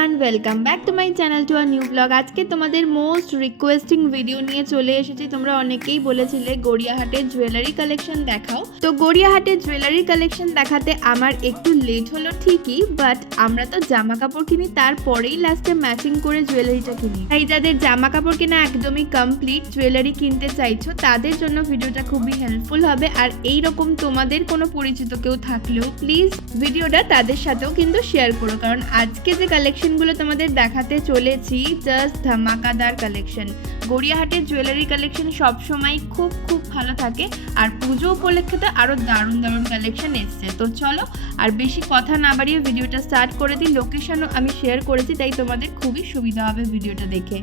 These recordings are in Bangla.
Everyone, welcome back to my channel to a new blog. আজকে তোমাদের মোস্ট রিকোয়েস্টিং ভিডিও নিয়ে চলে এসেছি। তোমরা অনেকেই বলেছিলে গড়িয়াহাটের জুয়েলারি কালেকশন দেখাও। তো গড়িয়াহাটের জুয়েলারি কালেকশন দেখাতে আমার একটু লেট হলো ঠিকই, বাট আমরা তো জামা কাপড় কিনি তারপরেই লাস্টে ম্যাচিং করে জুয়েলারিটা কিনি। তাই যাদের জামা কাপড় কেনা একদমই কমপ্লিট, জুয়েলারি কিনতে চাইছো তাদের জন্য ভিডিওটা খুবই হেল্পফুল হবে। আর এইরকম তোমাদের কোনো পরিচিত কেউ থাকলেও প্লিজ ভিডিওটা তাদের সাথেও কিন্তু শেয়ার করো, কারণ আজকে যে কালেকশনগুলো তোমাদের দেখাতে চলেছি জাস্ট ধামাকাদার কালেকশন। গড়িয়াহাটের জুয়েলারি কালেকশন সবসময় খুব খুব ভালো থাকে, আর পুজো উপলক্ষে তো আরও দারুণ দারুণ কালেকশন এসছে। তো চলো আর বেশি কথা না বাড়িয়ে ভিডিওটা স্টার্ট করে দিই। লোকেশনও আমি শেয়ার করেছি, তাই তোমাদের খুবই সুবিধা হবে ভিডিওটা দেখে।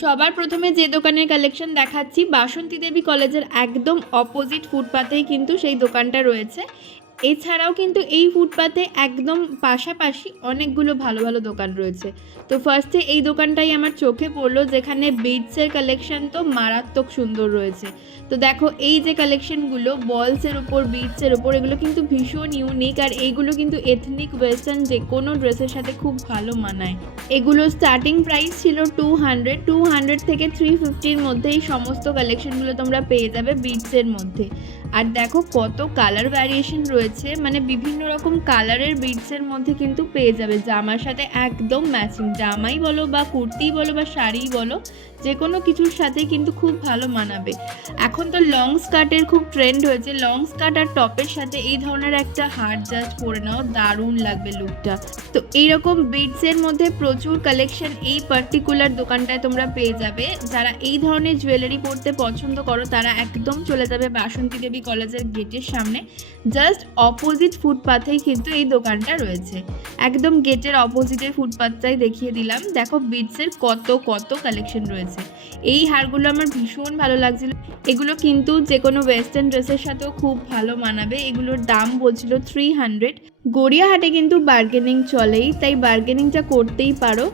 সবার প্রথমে যে দোকানের কালেকশন দেখাচ্ছি, বাসন্তী দেবী কলেজের একদম অপোজিট ফুটপাতেই কিন্তু সেই দোকানটা রয়েছে। এছাড়াও কিন্তু এই ফুটপাতে একদম পাশাপাশি অনেকগুলো ভালো ভালো দোকান রয়েছে। তো ফার্স্টে এই দোকানটাই আমার চোখে পড়লো, যেখানে বিডসের কালেকশন তো মারাত্মক সুন্দর রয়েছে। তো দেখো এই যে কালেকশনগুলো বলসের উপর, বিডসের উপর, এগুলো কিন্তু ভীষণ ইউনিক, আর এইগুলো কিন্তু এথনিক ওয়েস্টার্ন যে কোনো ড্রেসের সাথে খুব ভালো মানায়। এগুলো স্টার্টিং প্রাইস ছিল 200 থেকে 350-র মধ্যে এই সমস্ত কালেকশনগুলো তোমরা পেয়ে যাবে বিডসের মধ্যে। আর দেখো কত কালার ভ্যারিয়েশন রয়েছে, মানে বিভিন্ন রকম কালারের বিডসের মধ্যে কিন্তু পেয়ে যাবে জামার সাথে একদম ম্যাচিং। জামাই বলো বা কুর্তি বলো বা শাড়ি বলো, যে কোনো কিছুর সাথে কিন্তু খুব ভালো মানাবে। এখন তো লং স্কার্টের খুব ট্রেন্ড হয়েছে, লং স্কার্ট আর টপের সাথে এই ধরনের একটা হার্ড জাস্ট পরে নাও, দারুণ লাগবে লুকটা। তো এইরকম বিডসের মধ্যে প্রচুর কালেকশন এই পার্টিকুলার দোকানটায় তোমরা পেয়ে যাবে। যারা এই ধরনের জুয়েলারি পরতে পছন্দ করো তারা একদম চলে যাবে বাসন্তী দেবী কলেজের গেটের সামনে, জাস্ট অপোজিট ফুটপাথেই কিন্তু এই দোকানটা রয়েছে। একদম গেটের অপোজিটের ফুটপাথটাই দেখিয়ে দিলাম। দেখো বিডসের কত কত কালেকশন রয়েছে। এই হারগুলো আমার ভীষণ ভালো লাগছিল। এগুলো কিন্তু যে কোনো ওয়েস্টার্ন ড্রেসের সাথেও খুব ভালো মানাবে। এগুলোর দাম বলছিল 300। গড়িয়াহাটে কিন্তু বার্গেনিং চলেই, তাই বার্গেনিংটা করতেই পারো।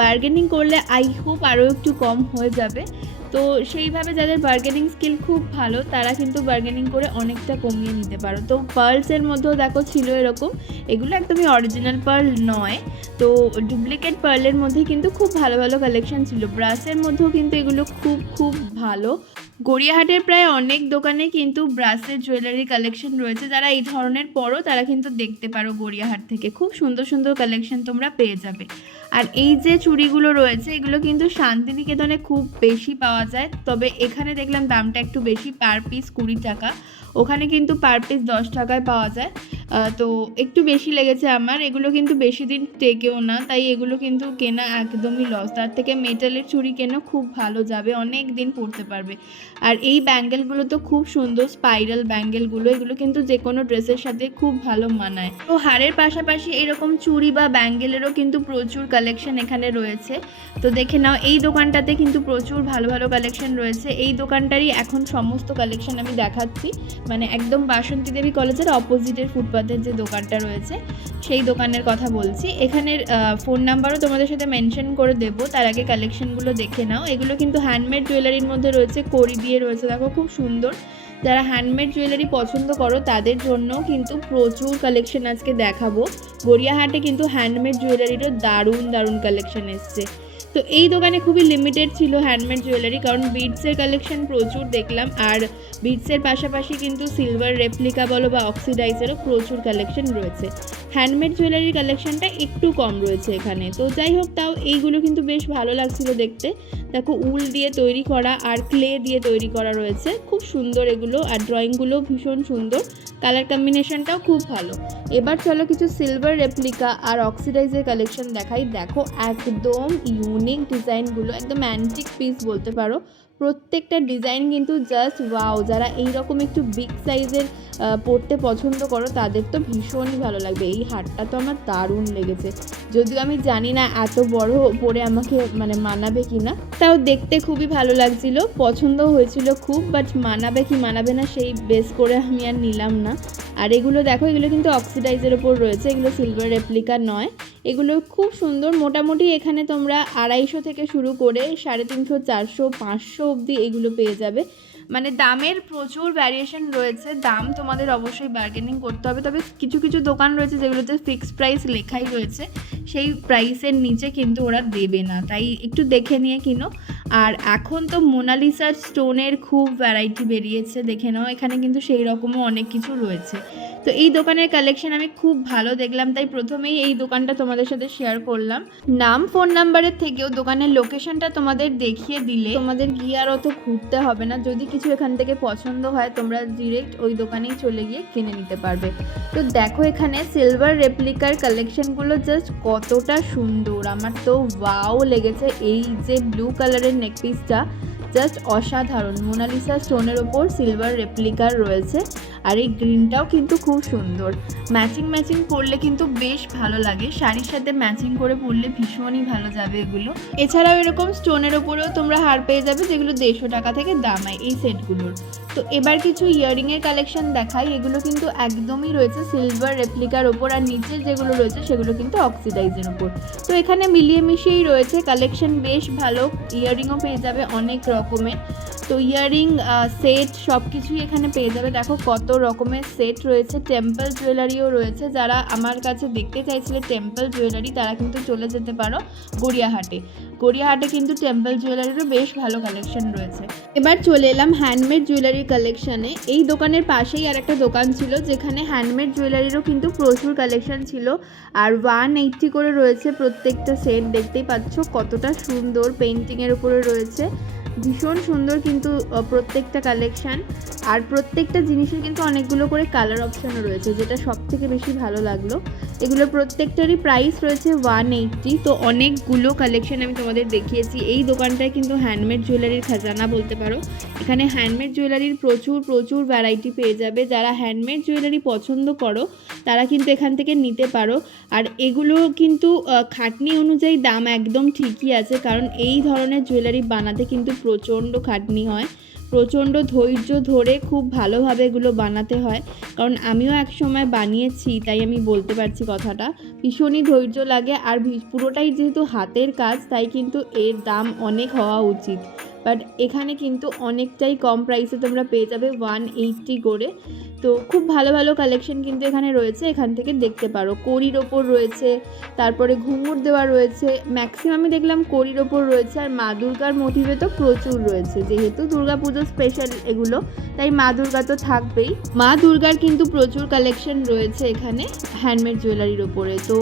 বার্গেনিং করলে আই হোপ আরও একটু কম হয়ে যাবে। তো সেইভাবে যাদের বার্গেনিং স্কিল খুব ভালো তারা কিন্তু বার্গেনিং করে অনেকটা কমিয়ে নিতে পারো। তো পার্লসের মধ্যেও দেখো ছিল এরকম, এগুলো একদমই অরিজিনাল পার্ল নয়, তো ডুপ্লিকেট পার্লের মধ্যে কিন্তু খুব ভালো ভালো কালেকশন ছিল। ব্রাসের মধ্যেও কিন্তু এগুলো খুব খুব ভালো। গড়িয়াহাটের প্রায় অনেক দোকানে কিন্তু ব্রাসের জুয়েলারি কালেকশন রয়েছে। যারা এই ধরনের পরো তারা কিন্তু দেখতে পারো গড়িয়াহাট থেকে, খুব সুন্দর সুন্দর কালেকশন তোমরা পেয়ে যাবে। আর এই যে চুড়িগুলো রয়েছে এগুলো কিন্তু শান্তিনিকেতনে খুব বেশি পাওয়া যায়, তবে এখানে দেখলাম দামটা একটু বেশি, পার পিস 20 টাকা। ওখানে কিন্তু পার পিস 10 টাকায় পাওয়া যায়। তো একটু বেশি লেগেছে আমার। এগুলো কিন্তু বেশি দিন টেকেও না, তাই এগুলো কিন্তু কেনা একদমই লস। তার থেকে মেটালের চুড়ি কেনা খুব ভালো, যাবে অনেক দিন পরতে পারবে। আর এই ব্যাঙ্গেলগুলো তো খুব সুন্দর, স্পাইরাল ব্যাঙ্গেলগুলো, এগুলো কিন্তু যে কোনো ড্রেসের সাথে খুব ভালো মানায়। তো হারের পাশাপাশি এরকম চুড়ি বা ব্যাঙ্গেলেরও কিন্তু প্রচুর কালেকশন এখানে রয়েছে। তো দেখে নাও এই দোকানটাতে কিন্তু প্রচুর ভালো ভালো কালেকশন রয়েছে। এই দোকানটারই এখন সমস্ত কালেকশন আমি দেখাচ্ছি, মানে একদম বাসন্তী দেবী কলেজের অপোজিটের ফুটপাথের যে দোকানটা রয়েছে সেই দোকানের কথা বলছি। এখানের ফোন নাম্বারও তোমাদের সাথে মেনশন করে দেবো, তার আগে কালেকশনগুলো দেখে নাও। এগুলো কিন্তু হ্যান্ডমেড জুয়েলারির মধ্যে রয়েছে, কড়ি দিয়ে রয়েছে, দেখো খুব সুন্দর। যারা হ্যান্ডমেড জুয়েলারি পছন্দ করো তাদের জন্য কিন্তু প্রচুর কালেকশন আজকে দেখাবো। গড়িয়াহাটে কিন্তু হ্যান্ডমেড জুয়েলারিরও দারুণ দারুণ কালেকশন এসছে। তো এই দোকানে খুবই লিমিটেড ছিল হ্যান্ডমেড জুয়েলারি, কারণ বিডসের কালেকশন প্রচুর দেখলাম, আর বিডসের পাশাপাশি কিন্তু সিলভার রেপ্লিকা বলো বা অক্সিডাইজেরও প্রচুর কালেকশন রয়েছে। হ্যান্ডমেড জুয়েলারির কালেকশনটা একটু কম রয়েছে এখানে। তো যাই হোক, তাও এইগুলো কিন্তু বেশ ভালো লাগছিল দেখতে। দেখো উল দিয়ে তৈরি করা আর ক্লে দিয়ে তৈরি করা রয়েছে, খুব সুন্দর এগুলো। আর ড্রয়িংগুলো ভীষণ সুন্দর, কালার কম্বিনেশনটাও খুব ভালো। এবার চলো কিছু সিলভার রেপ্লিকা আর অক্সিডাইজের কালেকশন দেখাই। দেখো একদম ইউনিক ডিজাইনগুলো, একদম অ্যান্টিক পিস বলতে পারো। প্রত্যেকটা ডিজাইন কিন্তু জাস্ট ওয়াও। যারা এইরকম একটু বিগ সাইজের পরতে পছন্দ করো তাদের তো ভীষণই ভালো লাগবে। এই হারটা তো আমার দারুণ লেগেছে, যদিও আমি জানি না এত বড় পরে আমাকে মানে মানাবে কি না, তাও দেখতে খুবই ভালো লাগছিল, পছন্দ হয়েছিল খুব। বাট মানাবে কি মানাবে না সেই বেস করে আমি আর নিলাম না। আর এগুলো দেখো, এগুলো কিন্তু অক্সিডাইজের ওপর রয়েছে, এগুলো সিলভার রেপ্লিকা নয়। এগুলো খুব সুন্দর। মোটামুটি এখানে তোমরা 250 থেকে শুরু করে 350, 400, 500 অবধি এগুলো পেয়ে যাবে। মানে দামের প্রচুর ভ্যারিয়েশন রয়েছে, দাম তোমাদের অবশ্যই বার্গেনিং করতে হবে। তবে কিছু কিছু দোকান রয়েছে যেগুলোতে ফিক্সড প্রাইস লেখাই রয়েছে, সেই প্রাইসের নিচে কিন্তু ওরা দেবে না, তাই একটু দেখে নিয়ে কিনো। আর এখন তো মোনালিসার স্টোনের খুব ভ্যারাইটি বেরিয়েছে, দেখে নাও, এখানে কিন্তু সেই রকমও অনেক কিছু রয়েছে। তো এই দোকানের কালেকশন আমি খুব ভালো দেখলাম, তাই প্রথমেই এই দোকানটা তোমাদের সাথে শেয়ার করলাম। নাম ফোন নাম্বারের থেকেও দোকানের লোকেশনটা তোমাদের দেখিয়ে দিলে তোমাদের গিয়ে আর অত ঘুরতে হবে না। যদি কিছু এখান থেকে পছন্দ হয় তোমরা ডিরেক্ট ওই দোকানেই চলে গিয়ে কিনে নিতে পারবে। তো দেখো এখানে সিলভার রেপ্লিকার কালেকশনগুলো জাস্ট কতটা সুন্দর, আমার তো ওয়াও লেগেছে। এই যে ব্লু কালারের নেকপিসটা জাস্ট অসাধারণ, মোনালিসা স্টোনের ওপর সিলভার রেপ্লিকার রয়েছে। আর এই গ্রিনটাও কিন্তু খুব সুন্দর, ম্যাচিং পরলে কিন্তু বেশ ভালো লাগে, শাড়ির সাথে ম্যাচিং করে পরলে ভীষণই ভালো যাবে এগুলো। এছাড়াও এরকম স্টোনের ওপরেও তোমরা হার পেয়ে যাবে যেগুলো 150 টাকা থেকে দাম হয় এই সেটগুলোর। তো এবার কিছু ইয়াররিংয়ের কালেকশন দেখাই, এগুলো কিন্তু একদমই রয়েছে সিলভার রেপ্লিকার ওপর, আর নিচের যেগুলো রয়েছে সেগুলো কিন্তু অক্সিডাইজের ওপর। তো এখানে মিলিয়ে মিশিয়েই রয়েছে কালেকশন, বেশ ভালো। ইয়াররিংও পেয়ে যাবে অনেক রকমের, তো ইয়াররিং সেট সব কিছুই এখানে পেয়ে যাবে। দেখো কত রকমের সেট রয়েছে, টেম্পল জুয়েলারিও রয়েছে। যারা আমার কাছে দেখতে চাইছিলে টেম্পল জুয়েলারি তারা কিন্তু চলে যেতে পারো গড়িয়াহাটে। গড়িয়াহাটে কিন্তু টেম্পল জুয়েলারিরও বেশ ভালো কালেকশন রয়েছে। এবার চলে এলাম হ্যান্ডমেড জুয়েলারির কালেকশানে। এই দোকানের পাশেই আর একটা দোকান ছিল যেখানে হ্যান্ডমেড জুয়েলারিরও কিন্তু প্রচুর কালেকশন ছিল, আর 180 করে রয়েছে প্রত্যেকটা সেট। দেখতেই পাচ্ছ কতটা সুন্দর, পেন্টিংয়ের উপরে রয়েছে, ভীষণ সুন্দর কিন্তু প্রত্যেকটা কালেকশান। আর প্রত্যেকটা জিনিসের কিন্তু অনেকগুলো করে কালার অপশানও রয়েছে, যেটা সব থেকে বেশি ভালো লাগলো। এগুলো প্রত্যেকটারই প্রাইস রয়েছে 180। তো অনেকগুলো কালেকশন আমি তোমাদের দেখিয়েছি। এই দোকানটায় কিন্তু হ্যান্ডমেড জুয়েলারির খাজানা বলতে পারো। এখানে হ্যান্ডমেড জুয়েলারির প্রচুর ভ্যারাইটি পেয়ে যাবে। যারা হ্যান্ডমেড জুয়েলারি পছন্দ করো তারা কিন্তু এখান থেকে নিতে পারো। আর এগুলো কিন্তু খাটনি অনুযায়ী দাম একদম ঠিকই আছে, কারণ এই ধরনের জুয়েলারি বানাতে কিন্তু প্রচণ্ড খাটনি হয়, প্রচণ্ড ধৈর্য ধরে খুব ভালোভাবে এগুলো বানাতে হয়। কারণ আমিও এক সময় বানিয়েছি, তাই আমি বলতে পারছি কথাটা, ভীষণই ধৈর্য লাগে। আর পুরোটাই যেহেতু হাতের কাজ, তাই কিন্তু এর দাম অনেক হওয়া উচিত। বাট এখানে কিন্তু অনেকটাই কম প্রাইসে তোমরা পেয়ে যাবে 180 করে। তো খুব ভালো ভালো কালেকশন কিন্তু এখানে রয়েছে, এখান থেকে দেখতে পারো। কড়ির ওপর রয়েছে, তারপরে ঘুঙুর দেওয়া রয়েছে, ম্যাক্সিমামই দেখলাম কড়ির ওপর রয়েছে। আর মা দুর্গার মোটিভে তো প্রচুর রয়েছে, যেহেতু দুর্গা পুজো স্পেশাল এগুলো, তাই মা দুর্গা তো থাকবেই। মা দুর্গার কিন্তু প্রচুর কালেকশন রয়েছে এখানে হ্যান্ডমেড জুয়েলারির ওপরে। তো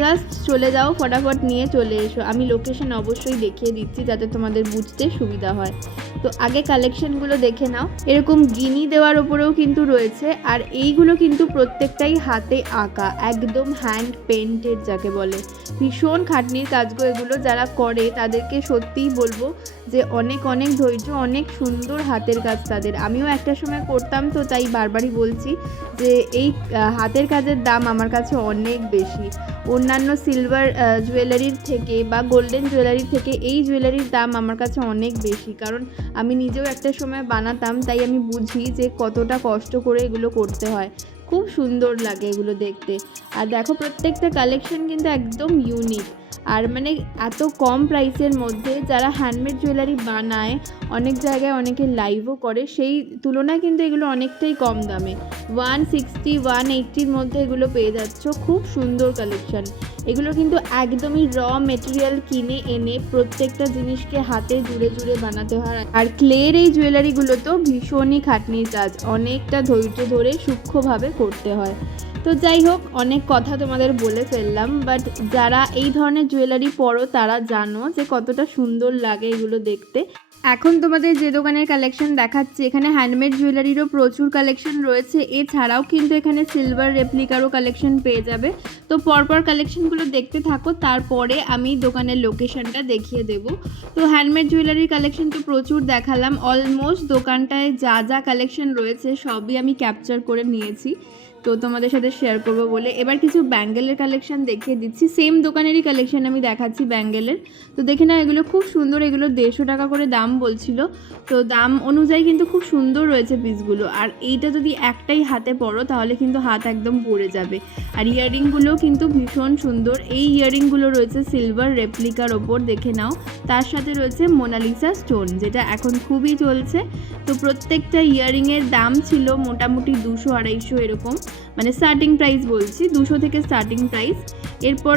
জাস্ট চলে যাও, ফটাফট নিয়ে চলে এসো। আমি লোকেশন অবশ্যই দেখিয়ে দিচ্ছি যাতে তোমাদের বুঝতে সুবিধা হয়। তো আগে কালেকশনগুলো দেখে নাও। এরকম গিনি দেওয়ার ওপরেও কিন্তু রয়েছে, আর এইগুলো কিন্তু প্রত্যেকটাই হাতে আঁকা, একদম হ্যান্ড পেন্টেড যাকে বলে। ভীষণ খাটনির কাজগুলো এগুলো, যারা করে তাদেরকে সত্যিই বলবো যে অনেক ধৈর্য, অনেক সুন্দর হাতের কাজ তাদের। আমিও একটা সময় করতাম, তো তাই বারবারই বলছি যে এই হাতের কাজের দাম আমার কাছে অনেক বেশি। অন্যান্য সিলভার জুয়েলারির থেকে বা গোল্ডেন জুয়েলারির থেকে এই জুয়েলারির দাম আমার কাছে অনেক বেশি, কারণ আমি নিজেও একটা সময় বানাতাম, তাই আমি বুঝি যে কতটা কষ্ট করে এগুলো করতে হয়। খুব সুন্দর লাগে এগুলো দেখতে। আর দেখো প্রত্যেকটা কালেকশন কিন্তু একদম ইউনিক, আর মানে এত কম প্রাইসের মধ্যে যারা হ্যান্ডমেড জুয়েলারি বানায়, অনেক জায়গায় অনেকে লাইভও করে, সেই তুলনায় কিন্তু এগুলো অনেকটাই কম দামে 160 180-র মধ্যে এগুলো পেয়ে যাচ্ছ। খুব সুন্দর কালেকশন এগুলো, কিন্তু একদমই র মেটেরিয়াল কিনে এনে প্রত্যেকটা জিনিসকে হাতে জুড়ে বানাতে হয়। আর ক্লের এই জুয়েলারিগুলো তো ভীষণই খাটনির কাজ, অনেকটা ধৈর্য ধরে সূক্ষ্মভাবে করতে হয়। তো যাই হোক, অনেক কথা তোমাদের বলে ফেললাম, বাট যারা এই ধরনের জুয়েলারি পরো তারা জানো যে কতটা সুন্দর লাগে এগুলো দেখতে। এখন তোমাদের যে দোকানের কালেকশন দেখাচ্ছি, এখানে হ্যান্ডমেড জুয়েলারিরও প্রচুর কালেকশন রয়েছে। এছাড়াও কিন্তু এখানে সিলভার রেপ্লিকারও কালেকশন পেয়ে যাবে। তো পরপর কালেকশনগুলো দেখতে থাকো, তারপরে আমি দোকানের লোকেশনটা দেখিয়ে দেব। তো হ্যান্ডমেড জুয়েলারির কালেকশন তো প্রচুর দেখালাম, অলমোস্ট দোকানটায় যা কালেকশন রয়েছে সবই আমি ক্যাপচার করে নিয়েছি। তো তোমাদের সাথে শেয়ার করবো বলে। এবার কিছু ব্যাঙ্গেলের কালেকশন দেখিয়ে দিচ্ছি, সেম দোকানেরই কালেকশন আমি দেখাচ্ছি ব্যাঙ্গেলের। তো দেখে না, এগুলো খুব সুন্দর, এগুলো 150 টাকা করে দাম বলছিল। তো দাম অনুযায়ী কিন্তু খুব সুন্দর রয়েছে পিসগুলো। আর এইটা যদি একটাই হাতে পরো তাহলে কিন্তু হাত একদম পড়ে যাবে। আর ইয়াররিংগুলো কিন্তু ভীষণ সুন্দর। এই ইয়াররিংগুলো রয়েছে সিলভার রেপ্লিকার ওপর, দেখে নাও। তার সাথে রয়েছে মোনালিসা স্টোন, যেটা এখন খুবই চলছে। তো প্রত্যেকটা ইয়াররিংয়ের দাম ছিল মোটামুটি 200-250 এরকম, মানে স্টার্টিং প্রাইস বলছি, 200 থেকে স্টার্টিং প্রাইস। এরপর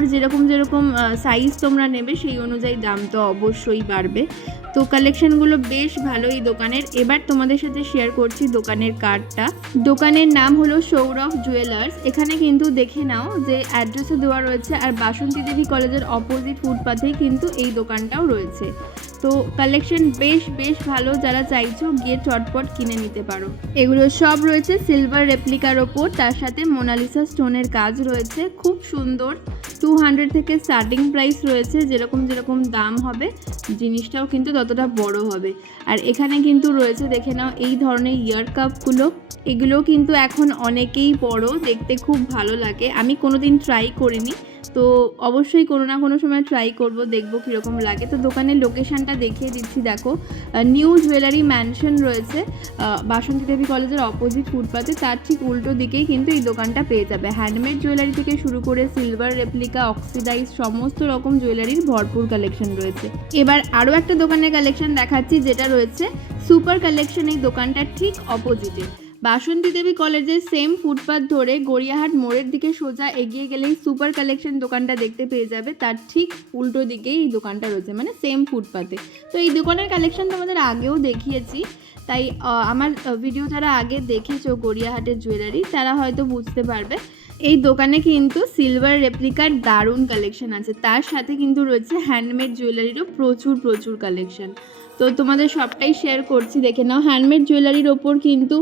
যেরকম সাইজ তোমরা নেবে সেই অনুযায়ী দাম তো অবশ্যই বাড়বে। তো কালেকশনগুলো বেশ ভালো এই দোকানের। এবার তোমাদের সাথে শেয়ার করছি দোকানের কার্ডটা। দোকানের নাম হলো সৌরভ জুয়েলার্স। এখানে কিন্তু দেখে নাও যে অ্যাড্রেসও দেওয়া রয়েছে, আর বাসন্তী দেবী কলেজের অপোজিট ফুটপাথেই কিন্তু এই দোকানটাও রয়েছে। তো কালেকশন বেশ ভালো, যারা চাইছো গিয়ে চটপট কিনে নিতে পারো। এগুলো সব রয়েছে সিলভার রেপ্লিকার ওপর, তার সাথে মোনালিসা স্টোনের কাজ রয়েছে, খুব সুন্দর। 200 থেকে স্টার্টিং প্রাইস রয়েছে, যেরকম দাম হবে জিনিসটাও কিন্তু ততটা বড় হবে। আর এখানে কিন্তু রয়েছে, দেখে নাও, এই ধরনের ইয়ার কাপগুলো। এগুলো কিন্তু এখন অনেকেই পরো, দেখতে খুব ভালো লাগে। আমি কোনোদিন ট্রাই করিনি, তো অবশ্যই কোনো না কোনো সময় ট্রাই করব, দেখবো কীরকম লাগে। তো দোকানের লোকেশানটা দেখিয়ে দিচ্ছি, দেখো, নিউ জুয়েলারি ম্যানশন রয়েছে বাসন্তী দেবী কলেজের অপোজিট ফুটপাথে, তার ঠিক উল্টো দিকেই কিন্তু এই দোকানটা পেয়ে যাবে। হ্যান্ডমেড জুয়েলারি থেকে শুরু করে সিলভার রেপ্লিকা, অক্সিডাইজ, সমস্ত রকম জুয়েলারির ভরপুর কালেকশন রয়েছে। এবার আরও একটা দোকানের কালেকশন দেখাচ্ছি, যেটা রয়েছে সুপার কালেকশন। এই দোকানটার ঠিক অপোজিটে বাসন্তী দেবী কলেজের সেম ফুটপাথ ধরে গড়িয়াহাট মোড়ের দিকে সোজা এগিয়ে গেলেই সুপার কালেকশন দোকানটা দেখতে পেয়ে যাবে। তার ঠিক উল্টো দিকেই এই দোকানটা রয়েছে, মানে সেম ফুটপাথে। তো এই দোকানের কালেকশন তোমাদের আগেও দেখিয়েছি, তাই আমার ভিডিও যারা আগে দেখেছো গড়িয়াহাটের জুয়েলারি তারা হয়তো বুঝতে পারবে। এই দোকানে কিন্তু সিলভার রেপ্লিকার দারুণ কালেকশন আছে, তার সাথে কিন্তু রয়েছে হ্যান্ডমেড জুয়েলারিরও প্রচুর কালেকশন। তো তোমাদের সবটাই শেয়ার করছি, দেখে নাও। হ্যান্ডমেড জুয়েলারির ওপর কিন্তু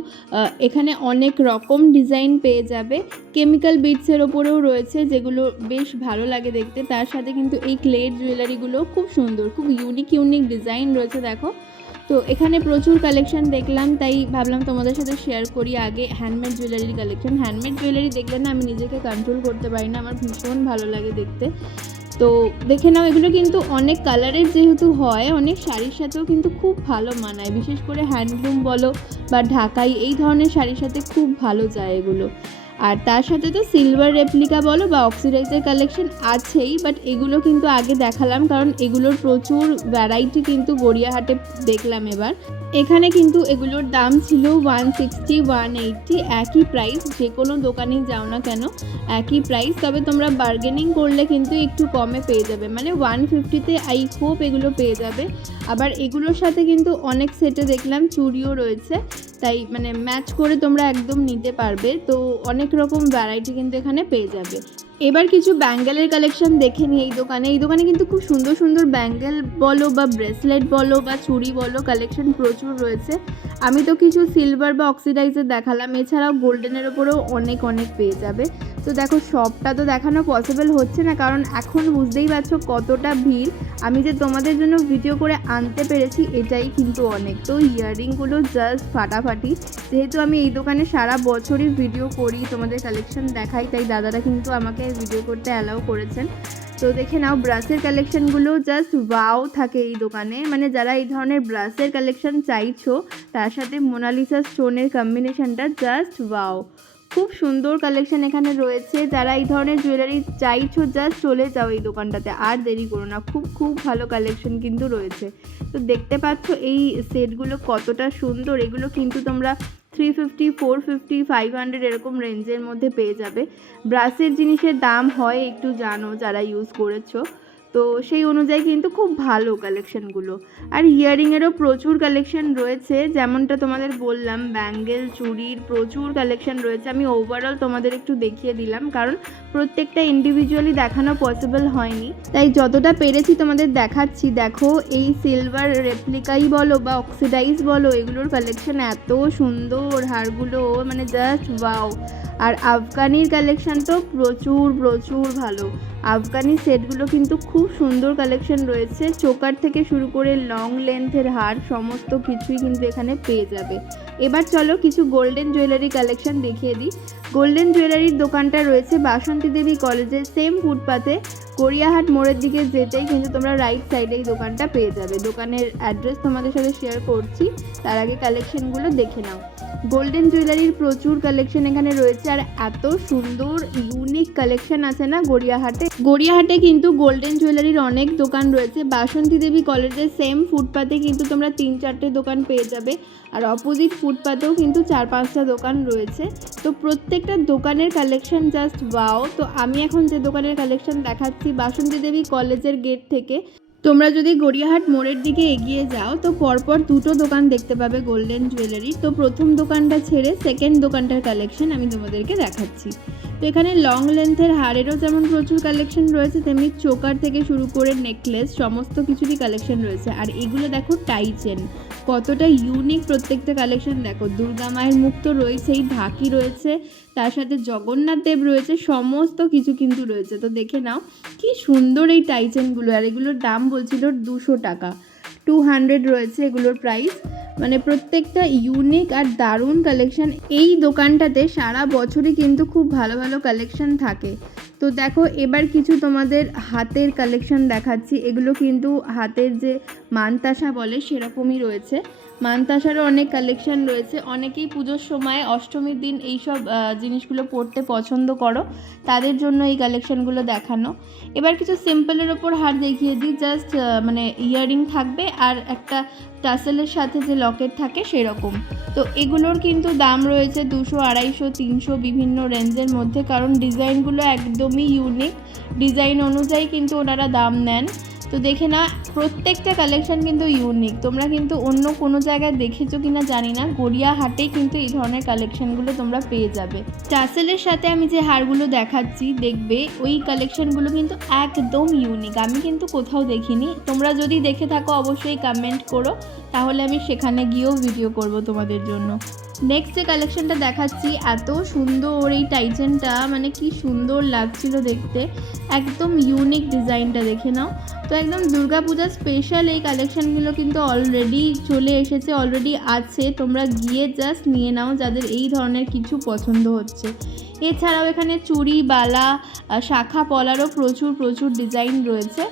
এখানে অনেক রকম ডিজাইন পেয়ে যাবে। কেমিক্যাল বিটসের ওপরেও রয়েছে, যেগুলো বেশ ভালো লাগে দেখতে। তার সাথে কিন্তু এই ক্লের জুয়েলারিগুলো খুব সুন্দর, খুব ইউনিক ডিজাইন রয়েছে, দেখো। তো এখানে প্রচুর কালেকশন দেখলাম, তাই ভাবলাম তোমাদের সাথে শেয়ার করি আগে হ্যান্ডমেড জুয়েলারির কালেকশন। হ্যান্ডমেড জুয়েলারি দেখলে না আমি নিজেকে কন্ট্রোল করতে পারি না, আমার ভীষণ ভালো লাগে দেখতে। তো দেখে নাও, এগুলো কিন্তু অনেক কালারের যেহেতু হয়, অনেক শাড়ির সাথেও কিন্তু খুব ভালো মানায়, বিশেষ করে হ্যান্ডলুম বলো বা ঢাকাই, এই ধরনের শাড়ির সাথে খুব ভালো যায় এগুলো। আর তার সাথে তো সিলভার রেপ্লিকা বলো বা অক্সিডাইজের কালেকশন আছেই, বাট এগুলো কিন্তু আগে দেখালাম কারণ এগুলোর প্রচুর ভ্যারাইটি কিন্তু গড়িয়াহাটে দেখলাম। এবার এখানে কিন্তু এগুলোর দাম ছিল 160-180, একই প্রাইস, যে কোনো দোকানেই যাও না কেন একই প্রাইস। তবে তোমরা বার্গেনিং করলে কিন্তু একটু কমে পেয়ে যাবে, মানে 150-তে আই হোপ এগুলো পেয়ে যাবে। আবার এগুলোর সাথে কিন্তু অনেক সেটে দেখলাম চুড়িও রয়েছে, তাই মানে ম্যাচ করে তোমরা একদম নিতে পারবে। তো অনেক রকম ভ্যারাইটি কিন্তু এখানে পেয়ে যাবে। এবার কিছু ব্যাঙ্গেলের কালেকশন দেখে নিই এই দোকানে কিন্তু খুব সুন্দর ব্যাঙ্গেল বলো বা ব্রেসলেট বলো বা চুড়ি বলো, কালেকশন প্রচুর রয়েছে। আমি তো কিছু সিলভার বা অক্সিডাইজের দেখালাম, এছাড়াও গোল্ডেনের ওপরেও অনেক পেয়ে যাবে। তো দেখো, সবটা তো দেখানো পসিবল হচ্ছে না, কারণ এখন বুঝতেই পারছো কতটা ভিড়। আমি যে তোমাদের জন্য ভিডিও করে আনতে পেরেছি এটাই কিন্তু অনেক। তো ইয়াররিংগুলো জাস্ট ফাটাফাটি। যেহেতু আমি এই দোকানে সারা বছরই ভিডিও করি, তোমাদের কালেকশন দেখাই, তাই দাদারা কিন্তু আমাকে ভিডিও করতে অ্যালাউ করেছেন। তো দেখে নাও, ব্রাশের কালেকশনগুলো জাস্ট ওয়াও থাকে এই দোকানে। মানে যারা এই ধরনের ব্রাশের কালেকশন চাইছো, তার সাথে মোনালিসা স্টোনের কম্বিনেশনটা জাস্ট ওয়াও, খুব সুন্দর কালেকশন এখানে রয়েছে। যারা এই ধরনের জুয়েলারি চাইছো জাস্ট চলে যাও এই দোকানটাতে, আর দেরি করো না, খুব ভালো কালেকশন কিন্তু রয়েছে। তো দেখতে পাচ্ছ এই সেটগুলো কতটা সুন্দর। এগুলো কিন্তু তোমরা 350, 450, 500 এরকম রেঞ্জের মধ্যে পেয়ে যাবে। ব্রাশের জিনিসের দাম হয় একটু, জানো যারা ইউজ করেছো, তো সেই অনুযায়ী কিন্তু খুব ভালো কালেকশনগুলো। আর ইয়াররিংয়েরও প্রচুর কালেকশন রয়েছে, যেমনটা তোমাদের বললাম ব্যাঙ্গেল চুড়ির প্রচুর কালেকশন রয়েছে। আমি ওভারঅল তোমাদের একটু দেখিয়ে দিলাম, কারণ প্রত্যেকটা ইন্ডিভিজুয়ালি দেখানো পসিবল হয়নি, তাই যতটা পেরেছি তোমাদের দেখাচ্ছি। দেখো, এই সিলভার রেপ্লিকাই বলো বা অক্সিডাইজ বলো, এগুলোর কালেকশন এত সুন্দর, হারগুলো মানে জাস্ট ওয়াও। আর আফগানির কালেকশন তো প্রচুর ভালো। আফগানি সেটগুলো কিন্তু খুব সুন্দর কালেকশন রয়েছে, চোকার থেকে শুরু করে লং লেন্থের হার সমস্ত কিছুই কিন্তু এখানে পেয়ে যাবে। এবার চলো কিছু গোল্ডেন জুয়েলারি কালেকশন দেখিয়ে দিই। গোল্ডেন জুয়েলারির দোকানটা রয়েছে বাসন্তী দেবী কলেজের সেম ফুটপাথে, গড়িয়াহাট মোড়ের দিকে যেতেই কিন্তু তোমরা রাইট সাইডে এই দোকানটা পেয়ে যাবে। দোকানের অ্যাড্রেস তোমাদের সাথে শেয়ার করছি, তার আগে কালেকশনগুলো দেখে নাও। গোল্ডেন জুয়েলারির প্রচুর কালেকশন এখানে রয়েছে, আর এত সুন্দর ইউনিক কালেকশন আছে না গড়িয়াহাটে কিন্তু গোল্ডেন জুয়েলারির অনেক দোকান রয়েছে। বাসন্তী দেবী কলেজের সেম ফুটপাথে কিন্তু তোমরা 3-4টে দোকান পেয়ে যাবে, আর অপোজিট ফুটপাথেও কিন্তু 4-5টা দোকান রয়েছে। তো প্রত্যেকটা দোকানের কালেকশন জাস্ট ওয়াও। তো আমি এখন যে দোকানের কালেকশন দেখাচ্ছি বাসন্তী দেবী কলেজের গেট থেকে, তোমরা যদি গড়িয়াহাট মোড়ের দিকে এগিয়ে যাও তো পরপর 2টো দোকান দেখতে পাবে গোল্ডেন জুয়েলারি। তো প্রথম দোকানটা ছেড়ে সেকেন্ড দোকানটার কালেকশন আমি তোমাদেরকে দেখাচ্ছি। তো এখানে লং লেন্থের হারেরও যেমন প্রচুর কালেকশন রয়েছে, তেমনি চোকার থেকে শুরু করে নেকলেস সমস্ত কিছুরই কালেকশন রয়েছে। আর এগুলো দেখো টাই চেন, কতটা ইউনিক প্রত্যেকটা কালেকশন। দেখো দুর্গা মায়ের মুখ তো রয়েছেই, ঢাকি রয়েছে, তার সাথে জগন্নাথ দেব রয়েছে, সমস্ত কিছু কিন্তু রয়েছে। তো দেখে নাও কি সুন্দর এই টাই চেনগুলো। আর এগুলোর দাম বলছিল 200 টাকা, 200 রয়েছে এগুলোর প্রাইস। মানে প্রত্যেকটা ইউনিক আর দারুণ কালেকশন। এই দোকানটাতে সারা বছরই কিন্তু খুব ভালো ভালো কালেকশন থাকে। তো দেখো এবার কিছু তোমাদের হাতের কালেকশন দেখাচ্ছি। এগুলো কিন্তু হাতের যে মানতাসা বলে সেরকমই রয়েছে, মানতাসারও অনেক কালেকশন রয়েছে। অনেকেই পুজোর সময় অষ্টমীর দিন এইসব জিনিসগুলো পরতে পছন্দ করো, তাদের জন্য এই কালেকশনগুলো দেখানো। এবার কিছু সিম্পলের ওপর হার দেখিয়ে দিই, জাস্ট মানে ইয়াররিং থাকবে আর একটা টাসেলের সাথে যে লকেট থাকে সেরকম। তো এগুলোর কিন্তু দাম রয়েছে 200, 250, 300 বিভিন্ন রেঞ্জের মধ্যে, কারণ ডিজাইনগুলো একদমই ইউনিক। ডিজাইন অনুযায়ী কিন্তু ওনারা দাম নেন। তো দেখে না প্রত্যেকটা কালেকশন কিন্তু ইউনিক। তোমরা কিন্তু অন্য কোনো জায়গায় দেখেছো কিনা জানি না, গড়িয়াহাটেই কিন্তু এই ধরনের কালেকশনগুলো তোমরা পেয়ে যাবে। টাসেলের সাথে আমি যে হারগুলো দেখাচ্ছি দেখবে ওই কালেকশনগুলো কিন্তু একদম ইউনিক, আমি কিন্তু কোথাও দেখিনি। তোমরা যদি দেখে থাকো অবশ্যই কমেন্ট করো, তাহলে আমি সেখানে গিয়েও ভিডিও করব তোমাদের জন্য। নেক্সট যে কালেকশনটা দেখাচ্ছি এত সুন্দর, এই টাইচেনটা মানে কি সুন্দর লাগছিল দেখতে, একদম ইউনিক ডিজাইনটা দেখে নাও। তো একদম দুর্গাপূজা স্পেশাল এই কালেকশানগুলো কিন্তু অলরেডি চলে এসেছে, অলরেডি আছে। তোমরা গিয়ে জাস্ট নিয়ে নাও যাদের এই ধরনের কিছু পছন্দ হচ্ছে। এছাড়াও এখানে চুড়ি, বালা, শাখা পলারও প্রচুর ডিজাইন রয়েছে।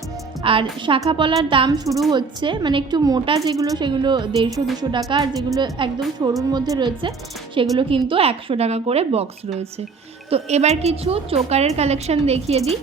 আর শাখা পলার দাম শুরু হচ্ছে মানে একটু মোটা যেগুলো সেগুলো 150-200 টাকা, আর যেগুলো একদম সরুর মধ্যে রয়েছে সেগুলো কিন্তু 100 টাকা করে বক্স রয়েছে। তো এবার কিছু চোকারের কালেকশন দেখিয়ে দিই।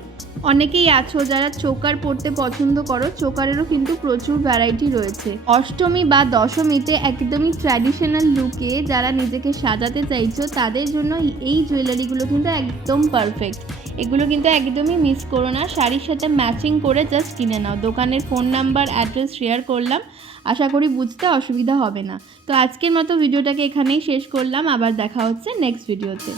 অনেকেই আছো যারা চোকার পরতে পছন্দ করো, চোকারেরও কিন্তু প্রচুর ভ্যারাইটি রয়েছে। অষ্টমী বা দশমীতে একদমই ট্র্যাডিশনাল লুকে যারা নিজেকে সাজাতে চাইছো তাদের জন্য এই জুয়েলারিগুলো কিন্তু একদম পারফেক্ট। এগুলো কিন্তু একদমই মিস করো না, শাড়ির সাথে ম্যাচিং করে জাস্ট কিনে নাও। দোকানের ফোন নাম্বার, অ্যাড্রেস শেয়ার করলাম, আশা করি বুঝতে অসুবিধা হবে না। তো আজকের মতো ভিডিওটাকে এখানেই শেষ করলাম, আবার দেখা হচ্ছে নেক্সট ভিডিওতে।